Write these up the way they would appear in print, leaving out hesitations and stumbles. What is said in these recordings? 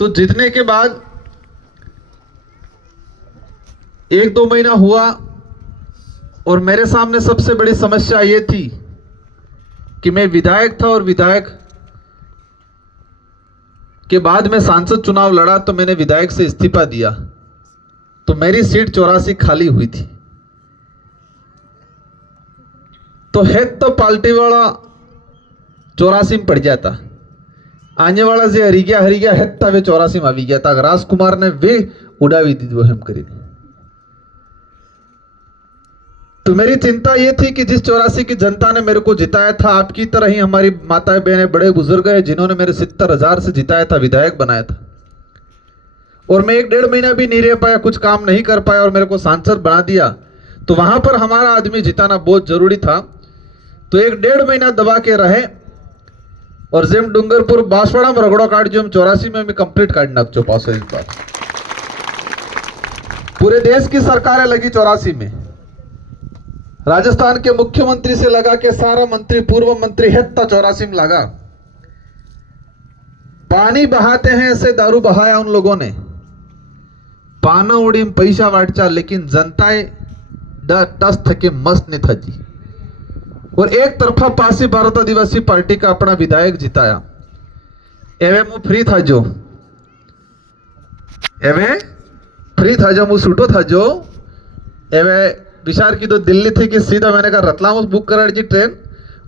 तो जीतने के बाद 1-2 महीना हुआ और मेरे सामने सबसे बड़ी समस्या ये थी कि मैं विधायक था और विधायक के बाद में सांसद चुनाव लड़ा तो मैंने विधायक से इस्तीफा दिया, तो मेरी सीट 84 खाली हुई थी। तो हेड तो पार्टी वाला 84 में पड़ जाता, आने वाला जे हरी गया हेड था वे 84 में આવી ગયા था। राजकुमार ने वे उड़ावी दीधो हेम કરીને। तो मेरी चिंता ये थी कि जिस 84 की जनता ने मेरे को जिताया था, आपकी तरह ही हमारी माताएं बहनें बड़े बुजुर्ग हैं जिन्होंने मेरे 70,000 से जिताया था, विधायक बनाया था, और मैं 1-1.5 महीना भी नहीं रह पाया, कुछ काम नहीं कर पाया और मेरे को सांसद बना दिया। तो वहां पर हमारा आदमी जिताना बहुत जरूरी था। तो 1-1.5 महीना दबा के रहे और जेम डूंगरपुर बांसवाड़ा में रगड़ो काट जो हम 84 में कंप्लीट काट नाखो पास। इस बार पूरे देश की सरकारें लगी 84 में, राजस्थान के मुख्यमंत्री से लगा के सारा मंत्री पूर्व मंत्री हेत्ता 84 में लगा। पानी बहाते हैं ऐसे दारू बहाया उन लोगों ने, पाना उड़ी में पैसा वाटचा, लेकिन जनताएं टस थके मस्त नहीं था जी। और एक तरफा पासी भारत आदिवासी पार्टी का अपना विधायक जिताया। एवे मु फ्री था जो, एवे फ्री था जो, मु छूटो था जो। एवे विचार की तो दिल्ली थी कि सीधा मैंने कहा रतलाम बुक करा जी ट्रेन,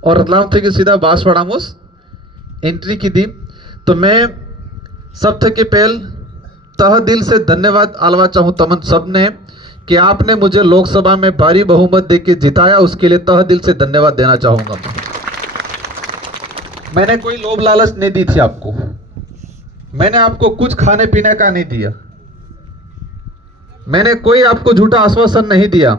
और रतलाम थी कि सीधा बांसवाड़ा में एंट्री की दी। तो मैं सब थे के पहल तह दिल से धन्यवाद आलवा चाहूँ तमन सब ने कि आपने मुझे लोकसभा में भारी बहुमत देके जिताया, उसके लिए तह दिल से धन्यवाद देना चाहूंगा। मैंने कोई लोभ लालच नहीं दी थी आपको, मैंने आपको कुछ खाने पीने का नहीं दिया, मैंने कोई आपको झूठा आश्वासन नहीं दिया।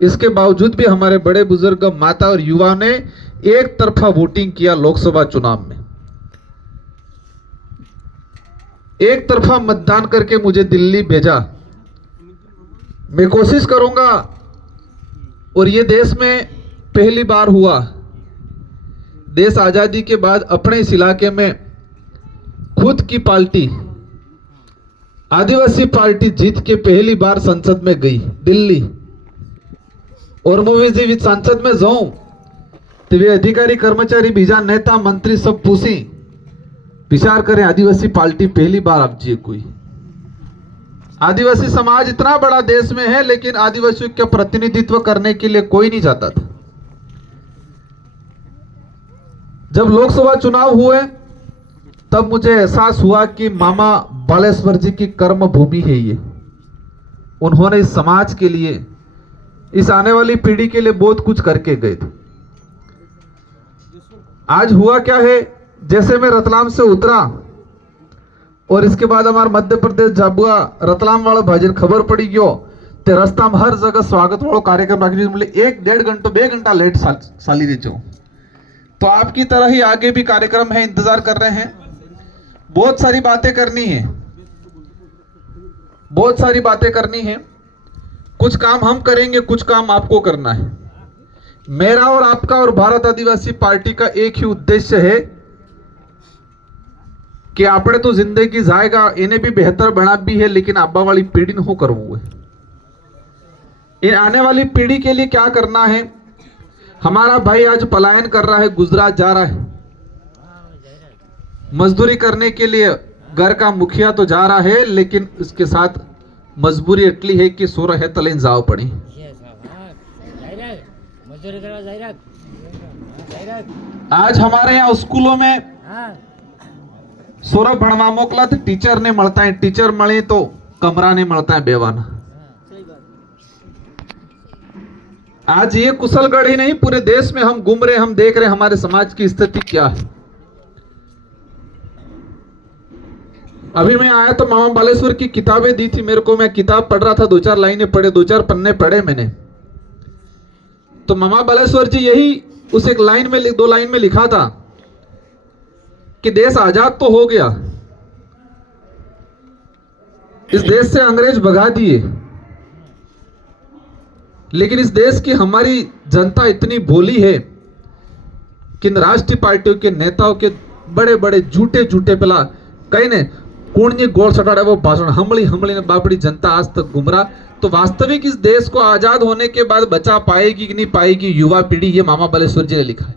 इसके बावजूद भी हमारे बड़े बुजुर्ग, माता और युवा ने एक तरफा वोटिंग किया लोकसभा चुनाव में, एक तरफा मतदान करके मुझे दिल्ली भेजा। मैं कोशिश करूंगा, और ये देश में पहली बार हुआ, देश आजादी के बाद अपने इस इलाके में खुद की पार्टी आदिवासी पार्टी जीत के पहली बार संसद में गई दिल्ली। और मैं जी संसद में जाऊं तो वे अधिकारी कर्मचारी बीजा नेता मंत्री सब पूछी विचार करें, आदिवासी पार्टी पहली बार आप जी कोई। आदिवासी समाज इतना बड़ा देश में है, लेकिन आदिवासियों का प्रतिनिधित्व करने के लिए कोई नहीं जाता था। जब लोकसभा चुनाव हुए तब मुझे एहसास हुआ कि मामा बालेश्वर जी की कर्म भूमि है ये। उन्होंने इस समाज के लिए, इस आने वाली पीढ़ी के लिए बहुत कुछ करके गए थे। आज हुआ क्या है, जैसे मैं रतलाम से उतरा और इसके बाद हमारे मध्य प्रदेश जाबुआ रतलाम वाला भाजन खबर पड़ी गयो ते रास्ता में हर जगह स्वागत वालों कार्यक्रम रख दिए। 1-1.5 घंटा 2 घंटा लेट साली रही जाओ। तो आपकी तरह ही आगे भी कार्यक्रम है, इंतजार कर रहे हैं। बहुत सारी बातें करनी है, बहुत सारी बातें करनी है। कुछ काम हम करेंगे, कुछ काम आपको करना है। मेरा और आपका और भारत आदिवासी पार्टी का एक ही उद्देश्य है कि आपने तो जिंदगी जाएगा, इन्हें भी बेहतर बना भी है, लेकिन आबा वाली पीढ़ी न हो करवू है। इन आने वाली पीढ़ी के लिए क्या करना है। हमारा भाई आज पलायन कर रहा है, गुजरात जा रहा है मजदूरी करने के लिए। घर का मुखिया तो जा रहा है, लेकिन इसके साथ मजबूरी इतनी है कि सोरा है तलेन जाओ पड़ी। आज हमारे यहाँ स्कूलों में सोरा भणवा मोकला तो टीचर ने મળતા है, टीचर મળે तो कमरा ने મળता है बेवाना। आज ये कुशलगढ़ ही नहीं, पूरे देश में हम घूम रहे, हम देख रहे हमारे समाज की स्थिति क्या है। अभी मैं आया तो मामा बालेश्वर की किताबें दी थी मेरे को, मैं किताब पढ़ रहा था, 2-4 लाइनें पढ़े, 2-4 पन्ने पढ़े मैंने। तो मामा बालेश्वर जी यही उस एक लाइन में 2 लाइन में लिखा था कि देश आजाद तो हो गया, इस देश से अंग्रेज भगा दिए, लेकिन इस देश की हमारी जनता इतनी भोली है कि इन राष्ट्रीय पार्टियों के नेताओं के बड़े बड़े झूठे झूठे पिला कहीं ने कौन ये गोल सटाड़ा वो भाषण हमली हमली ने बापड़ी जनता आज तक गुमराह। तो वास्तविक इस देश को आजाद होने के बाद बचा पाएगी कि नहीं पाएगी युवा पीढ़ी, ये मामा बालेश्वर जी ने लिखा है।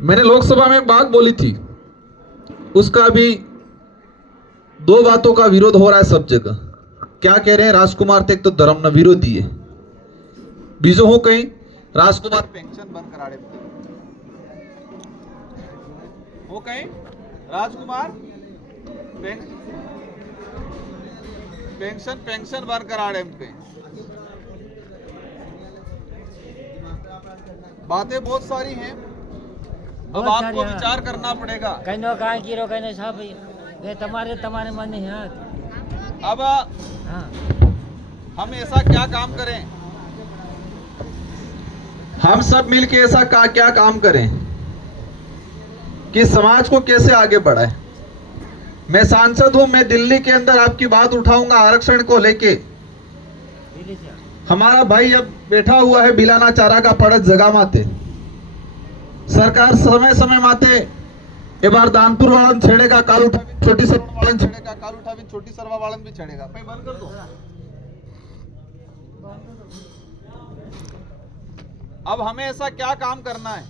मैंने लोकसभा में एक बात बोली थी, उसका भी दो बातों का विरोध हो रहा है सब जगह। क्या कह रहे हैं, राजकुमार थे एक तो धर्म न विरोधी है, बीजो हो कहीं राजकुमार पेंशन बंद करा दे वो कहीं राजकुमार पेंशन बंद करा दे पे। बातें बहुत सारी हैं, अब आपको विचार करना पड़ेगा। कहीं कहाँ की रो कहीं साहब ये तुम्हारे मन में है। अब हम ऐसा क्या काम करें, हम सब मिलके ऐसा क्या काम करें कि समाज को कैसे आगे बढ़ाए। मैं सांसद हूं, मैं दिल्ली के अंदर आपकी बात उठाऊंगा आरक्षण को लेके। हमारा भाई अब बैठा हुआ है बिलाना चारा का पड़त जगह माते, सरकार समय समय माते ए बार दानपुर वालन छेड़ेगा, काल उठा छोटी सरवा वालन छेड़ेगा, काल उठा छोटी सरवा वालन भी छेड़ेगा। भाई बंद कर दो। अब हमें ऐसा क्या काम करना है,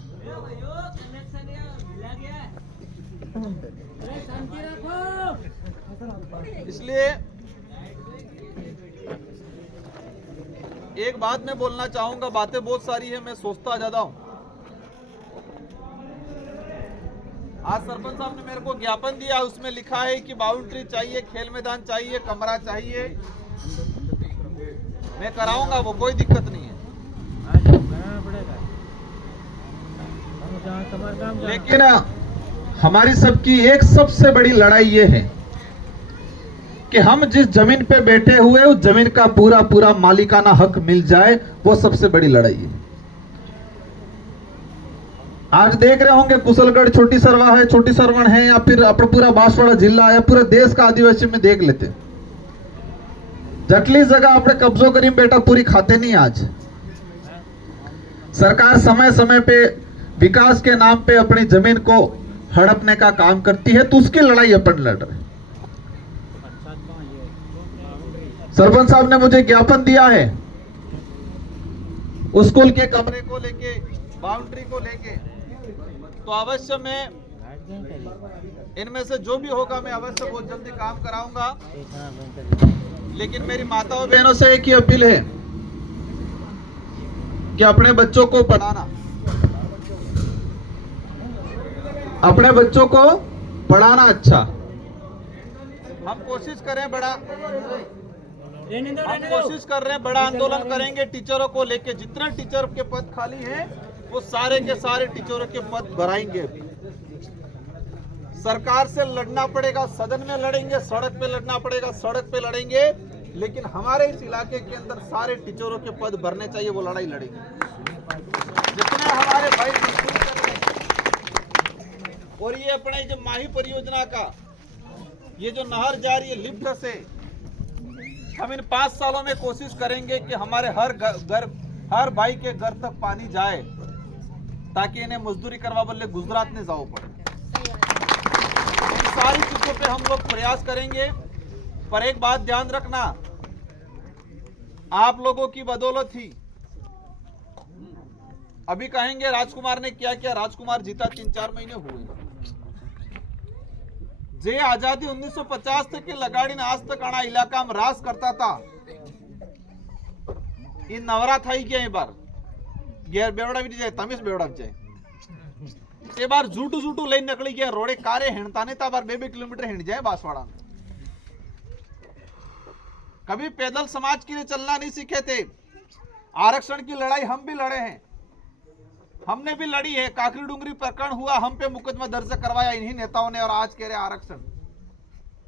इसलिए एक बात मैं बोलना चाहूंगा। बातें बहुत सारी है, मैं सोचता ज्यादा हूं। आज सरपंच साहब ने मेरे को ज्ञापन दिया, उसमें लिखा है कि बाउंड्री चाहिए, खेल मैदान चाहिए, कमरा चाहिए। मैं कराऊंगा, वो कोई दिक्कत नहीं है। लेकिन हमारी सबकी एक सबसे बड़ी लड़ाई ये है कि हम जिस जमीन पे बैठे हुए उस जमीन का पूरा पूरा मालिकाना हक मिल जाए, वो सबसे बड़ी लड़ाई है। आज देख रहे होंगे कुशलगढ़ छोटी सरवा है, छोटी सरवण है, या फिर अपना पूरा बांसवाड़ा जिला या पूरे देश का आदिवासी में देख लेते, जटली जगह अपने कब्जों करीम बेटा पूरी खाते नहीं। आज सरकार समय समय पे विकास के नाम पे अपनी जमीन को हड़पने का काम करती है, तो उसकी लड़ाई अपन लड़ रहे। सरपंच साहब ने मुझे ज्ञापन दिया है उस स्कूल के कमरे को लेके, बाउंड्री को लेके, तो अवश्य मैं इनमें से जो भी होगा मैं अवश्य बहुत जल्दी काम कराऊंगा। लेकिन मेरी माताओं बहनों से एक ही अपील है कि अपने बच्चों को पढ़ाना, अपने बच्चों को पढ़ाना अच्छा। हम कोशिश करें बड़ा, हम कोशिश कर रहे हैं, बड़ा आंदोलन करेंगे टीचरों को लेके। जितने टीचर के पद खाली हैं वो सारे के सारे टीचरों के पद भराएंगे। सरकार से लड़ना पड़ेगा, सदन में लड़ेंगे, सड़क पे लड़ना पड़ेगा, सड़क पे लड़ेंगे, लेकिन हमारे इस इलाके के अंदर सारे टीचरों के पद भरने चाहिए, वो लड़ाई लड़ेंगे। जितने हमारे भाई मजदूर कर रहे हैं, और ये अपने जो माही परियोजना का ये जो नहर जा रही है लिफ्ट से, हम इन 5 सालों में कोशिश करेंगे कि हमारे हर भाई के घर तक पानी जाए, ताकि इन्हें मजदूरी करवा बदले गुजरात में जाओ पड़े। इन सारी चीजों पे हम लोग प्रयास करेंगे। पर एक बात ध्यान रखना, आप लोगों की बदौलत ही अभी कहेंगे राजकुमार ने क्या किया, राजकुमार जीता 3-4 महीने हुए। जे आजादी 1950 के लगाड़ी ने आज तक आना इलाका में राज करता था। इन नवरा था क्या ये बार गेर बेवड़ा भी जाए, तमिस बेवड़ा भी जाए, ये बार झूठू झूठू लाइन निकली गया, रोडे कारे हिंडता नहीं था, बार 2 किलोमीटर हिंड जाए बांसवाड़ा में। कभी पैदल समाज के लिए चलना नहीं सीखे थे। आरक्षण की लड़ाई हम भी लड़े हैं, हमने भी लड़ी है। काकरी डूंगरी प्रकरण हुआ, हम पे मुकदमा दर्ज करवाया इन्हीं नेताओं ने, और आज कह रहे आरक्षण।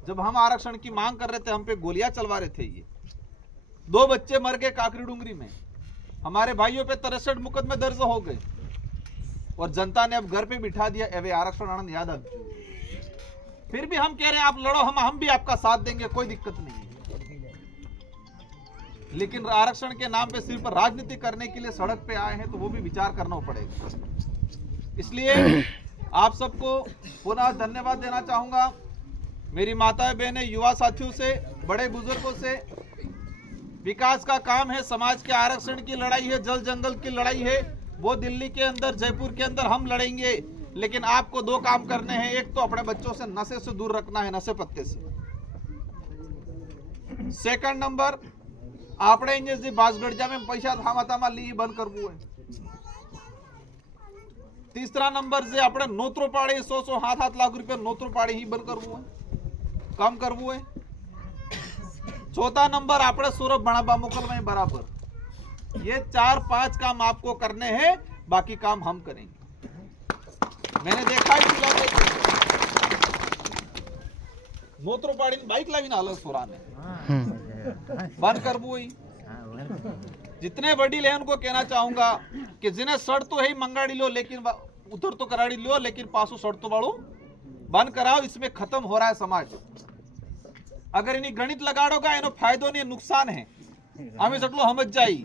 जब हम आरक्षण की मांग कर रहे थे, हम पे गोलियां चलवा रहे थे। ये 2 बच्चे मर गए काकरी डूंगरी में, हमारे भाइयों पे 63 मुकदमे दर्ज हो गए, और जनता ने अब घर पे बिठा दिया एवे आरक्षण आनंद यादव। फिर भी हम कह रहे हैं आप लड़ो, हम भी आपका साथ देंगे, कोई दिक्कत नहीं है। लेकिन आरक्षण के नाम पे सिर्फ राजनीति करने के लिए सड़क पे आए हैं, तो वो भी विचार करना पड़ेगा। इसलिए आप सबको पुनः धन्यवाद देना चाहूँगा। मेरी माताएं बहनें, युवा साथियों से, बड़े बुजुर्गों से। विकास का काम है, समाज के आरक्षण की लड़ाई है, जल जंगल की लड़ाई है, वो दिल्ली के अंदर, जयपुर के अंदर हम लड़ेंगे। लेकिन आपको दो काम करने हैं। एक तो अपने बच्चों से नशे से दूर रखना है, नशे पत्ते से। सेकंड नंबर, આપણે અહીંયા જે બાસગઢજા में पैसा થાमा ली बंद करવું है। तीसरा नंबर से આપણે નોતરો પાડે 100 7 लाख रुपए નોતરો પાડે ही बंद करવું है, कम करવું है। चौथा नंबर, આપણે सूरत भणाबा मोकलवा है बराबर। ये 4-5 काम आपको करने हैं, बाकी काम हम करेंगे। मैंने देखा ही नोतरो पाड़ी बाइक लावीने हालत सोराने बंद करવું ही। जितने वडील हैं उनको कहना चाहूंगा कि जिन्हें सड़ तो है मंगाड़ी लो, लेकिन उधर तो कराड़ी लो, लेकिन पासो सड़ तो वालों बंद कराओ। इसमें खत्म हो रहा है समाज। अगर इन्हीं गणित लगाड़ोगा, इन्हों फायदो नहीं नुकसान है, हमें सटलो समझ जाई।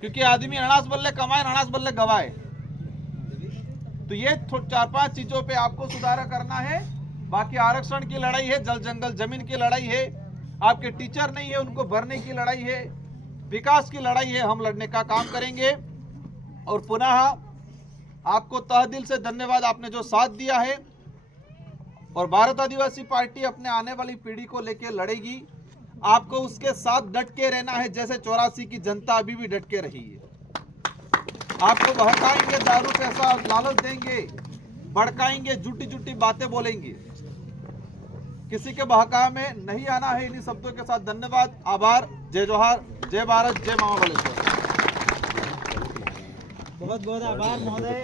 क्योंकि आदमी अनाज बल्ले कमाए, अनाज बल्ले गवाए। तो ये 4-5 चीजों पे आपको सुधार करना है। बाकी आरक्षण की लड़ाई है, जल जंगल जमीन की लड़ाई है, आपके टीचर नहीं है उनको भरने की लड़ाई है, विकास की लड़ाई है, हम लड़ने का काम करेंगे। और पुनः आपको तहे दिल से धन्यवाद, आपने जो साथ दिया है। और भारत आदिवासी पार्टी अपने आने वाली पीढ़ी को लेकर लड़ेगी। आपको उसके साथ डट के रहना है, जैसे 84 की जनता अभी भी डट के रही है। आपको बहकाएंगे, दारू पैसा लालच देंगे, भड़काएंगे, झूठी झूठी बातें बोलेंगे। किसी के बहकावे में नहीं आना है। इन्हीं शब्दों के साथ धन्यवाद, आभार, जय जोहार, जय भारत, जय मामा बलेश्वर। बहुत बहुत आभार महोदय।